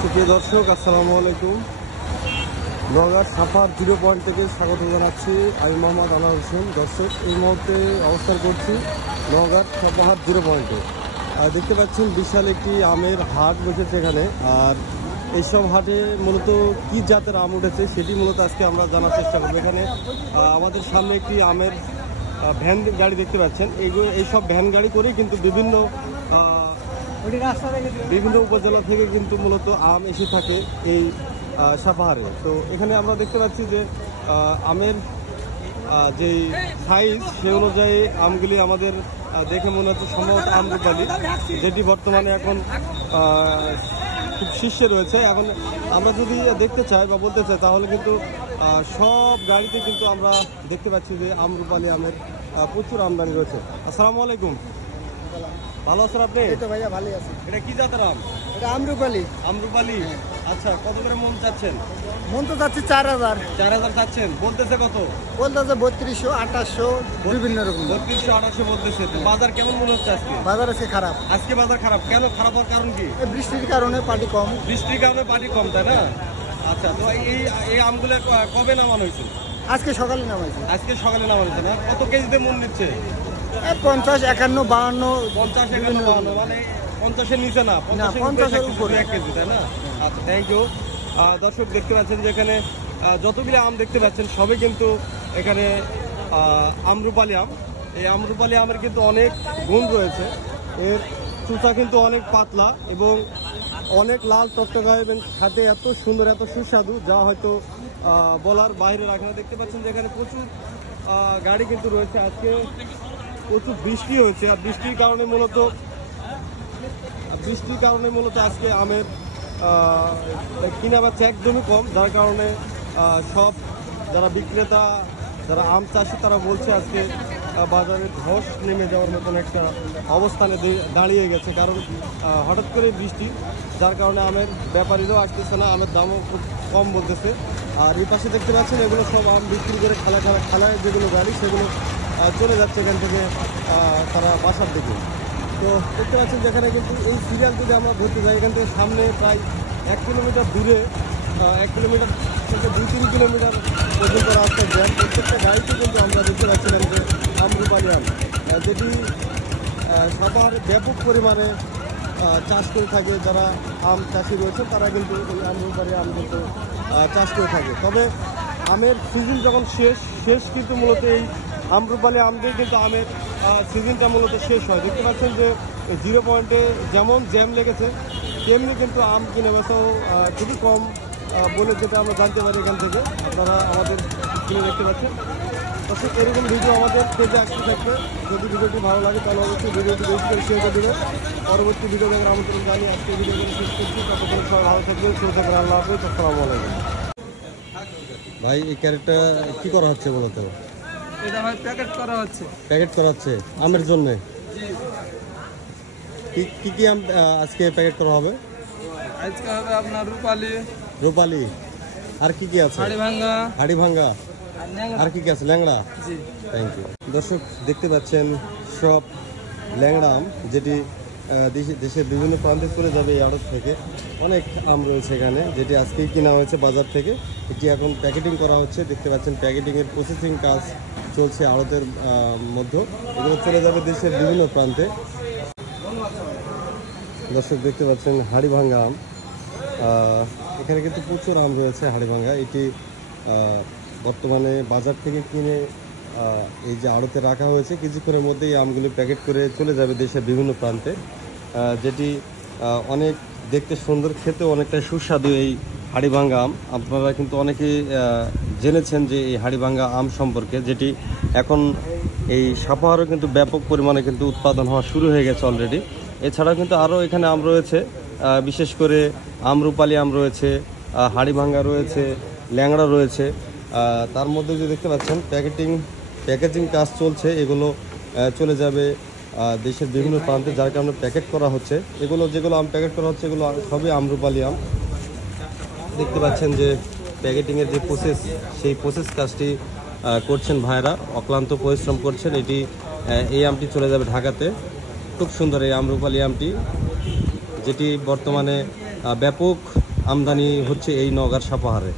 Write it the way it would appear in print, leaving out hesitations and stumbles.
সুপ্রিয় দর্শক, আসসালামু আলাইকুম। নওগাঁর সাফার 0 পয়েন্ট থেকে স্বাগত জানাচ্ছি। আমি মোহাম্মদ আনোয়ার হোসেন। দর্শক, এই মুহূর্তে অবস্থান করছি নওগাঁর সাফার 0 পয়েন্টে। আর দেখতে পাচ্ছেন বিশাল একটি আমের হাট বসেছে এখানে। আর এইসব হাটে মূলত কী জাতের আম উঠেছে সেটি মূলত আজকে আমরা জানার চেষ্টা করবো। এখানে আমাদের সামনে একটি আমের ভ্যান গাড়ি দেখতে পাচ্ছেন। এইসব ভ্যান গাড়ি করেই কিন্তু বিভিন্ন উপজেলা থেকে কিন্তু মূলত আম এসে থাকে এই সাপাহারে। তো এখানে আমরা দেখতে পাচ্ছি যে আমের যে সাইজ সে অনুযায়ী আমগুলি আমাদের দেখে মনে হচ্ছে সম্ভবত আম্রপালি, যেটি বর্তমানে এখন খুব শীর্ষে রয়েছে। এখন আমরা যদি দেখতে চাই বা বলতে চাই তাহলে কিন্তু সব গাড়িতে কিন্তু আমরা দেখতে পাচ্ছি যে আম্রপালি আমের প্রচুর আমদানি রয়েছে। আসসালামু আলাইকুম। ভালো আছেন আপনি? তো ভাইয়া ভালোই আছে। এটা কি জাতের আম? এটা আম্রপালি। আম্রপালি, আচ্ছা। কত করে মন চাচ্ছেন? মন তো যাচ্ছে 4000। 4000 চাচ্ছেন, বলতেছে কত? বলতেছে 3200, 2800, বিভিন্ন রকম। 3200, 2800 বলতেছে। তো বাজার কেমন মনে হচ্ছে আজকে? বাজার আছে খারাপ। আজকে বাজার খারাপ কেন? খারাপ হওয়ার কারণ কি? বৃষ্টির কারণে পাটি কম। বৃষ্টির কারণে পাটি কম, তাই না? আচ্ছা, তো এই আমগুলো কবে নামানো হয়েছে? আজকে সকালে নামাইছে। আজকে সকালে নামানো হয়েছে না? কত কেজিতে মন নিচ্ছে? 50, 51, 52। 50, 51, 52, মানে 50-এর নিচে না, 50-এর উপরে 1 কেজি, তাই না? আচ্ছা, থ্যাংক ইউ। দর্শক, দেখতে পাচ্ছেন যে এখানে যতগুলো আম দেখতে পাচ্ছেন সবই কিন্তু এখানে আম্রপালি আম। এই আম্রপালি আমের কিন্তু অনেক গুণ রয়েছে। এর চুচা কিন্তু অনেক পাতলা এবং অনেক লাল টকটকা এবং খাতে এত সুন্দর, এত সুস্বাদু, যা হয়তো বলার বাইরে রাখে না। দেখতে পাচ্ছেন যে এখানে প্রচুর গাড়ি কিন্তু রয়েছে। আজকে প্রচুর বৃষ্টি হয়েছে, আর বৃষ্টির কারণে মূলত আজকে আমের কিনা বেচা একদমই কম, যার কারণে সব যারা বিক্রেতা, যারা আম চাষি, তারা বলছে আজকে বাজারে ধস নেমে যাওয়ার মতন একটা অবস্থানে দাঁড়িয়ে গেছে। কারণ হঠাৎ করে বৃষ্টি, যার কারণে আমের ব্যাপারীরাও আসতেছে না, আমের দামও খুব কম বলতেছে। আর এই পাশে দেখতে পাচ্ছেন এগুলো সব আম বিক্রি করে খালায় যেগুলো গাড়ি সেগুলো চলে যাচ্ছে এখান থেকে তারা বাসার দিকে। তো দেখতে পাচ্ছেন যেখানে কিন্তু এই সিরিয়াল যদি আমরা ধরতে যাই, এখান থেকে সামনে প্রায় 1 কিলোমিটার দূরে, 1 কিলোমিটার থেকে 2-3 কিলোমিটার পর্যন্ত রাস্তায় জ্যাম। প্রত্যেকটা গাড়িতে কিন্তু আমরা দেখতে পাচ্ছিলাম যে আম্রপালি আম, যেটি সাপাহার ব্যাপক পরিমাণে চাষ করে থাকে। যারা আম চাষি রয়েছে তারা কিন্তু এই আম্রপালি আম কিন্তু চাষ করে থাকে। তবে আমের সিজন যখন শেষ কিন্তু মূলত এই আম্রপালি আম দিয়ে কিন্তু আমের সিজনটা মূলত শেষ হয়। দেখতে পাচ্ছেন যে 0 পয়েন্টে যেমন জ্যাম লেগেছে তেমনি কিন্তু আম কিনে বেচাও খুবই কম বলে যেটা আমরা জানতে পারি এখান থেকে। আপনারা আমাদের কিনে দেখতে পাচ্ছেন। দর্শক, এরকম ভিডিও আমাদের পেজে আসতে থাকবে। যদি ভিডিওটি ভালো লাগে তাহলে অবশ্যই ভিডিওটি বেশি করে শেয়ার করে দেবেন। পরবর্তী ভিডিও দেখার আমন্ত্রণ জানিয়ে আজকে ভিডিও শেষ করছি। ততক্ষণ সবাই ভালো থাকবেন, সুস্থ থাকবেন। আল্লাহ হাফেজ, আসসালামু আলাইকুম। ভাই, এই ক্যারেটটা কি করা হচ্ছে বলতো? এটা ভাই প্যাকেট করা হচ্ছে। প্যাকেট করা হচ্ছে আমের জন্য? কি আম আজকে প্যাকেট করা হবে? আজকে হবে আপনার রূপালি। আর কি আছে? হাড়িভাঙ্গা। আর কি আছে? ল্যাংড়া। Thank you. দর্শক, দেখতে পাচ্ছেন সব ল্যাংড়া আম, যেটি দেশের বিভিন্ন প্রান্তে চলে যাবে এই আড়ত থেকে। অনেক আম রয়েছে এখানে, যেটি আজকেই কেনা হয়েছে বাজার থেকে। এটি এখন প্যাকেটিং করা হচ্ছে। দেখতে পাচ্ছেন প্যাকেটিংয়ের প্রসেসিং কাজ চলছে আড়তের মধ্যে। এগুলো চলে যাবে দেশের বিভিন্ন প্রান্তে। দর্শক, দেখতে পাচ্ছেন হাড়িভাঙ্গা আম। এখানে কিন্তু প্রচুর আম রয়েছে হাড়িভাঙ্গা। এটি বর্তমানে বাজার থেকে কিনে এই যে আড়তে রাখা হয়েছে, কিছুক্ষণের মধ্যেই আমগুলি প্যাকেট করে চলে যাবে দেশের বিভিন্ন প্রান্তে। যেটি অনেক দেখতে সুন্দর, খেতে অনেকটা সুস্বাদু এই হাড়িভাঙ্গা আম। আপনারা কিন্তু অনেকেই জেনেছেন যে এই হাড়িভাঙ্গা আম সম্পর্কে, যেটি এখন এই সাপাহারও কিন্তু ব্যাপক পরিমাণে কিন্তু উৎপাদন হওয়া শুরু হয়ে গেছে অলরেডি। এছাড়াও কিন্তু আরও এখানে আম রয়েছে, বিশেষ করে আম্রপালি আম রয়েছে, হাড়িভাঙ্গা রয়েছে, ল্যাংড়া রয়েছে। তার মধ্যে যে দেখতে পাচ্ছেন প্যাকেজিং কাজ চলছে। এগুলো চলে যাবে দেশের বিভিন্ন প্রান্তে, যার কারণে প্যাকেট করা হচ্ছে। যেগুলো আম প্যাকেট করা হচ্ছে এগুলো সবই আম্রপালি আম। দেখতে পাচ্ছেন যে প্যাকেটিংয়ের যে প্রসেস, সেই প্রসেস কাজটি করছেন ভাইরা, অক্লান্ত পরিশ্রম করছেন। এই আমটি চলে যাবে ঢাকাতে। খুব সুন্দর এই আম্রপালি আমটি, যেটি বর্তমানে ব্যাপক আমদানি হচ্ছে এই নওগাঁর সাপাহারে।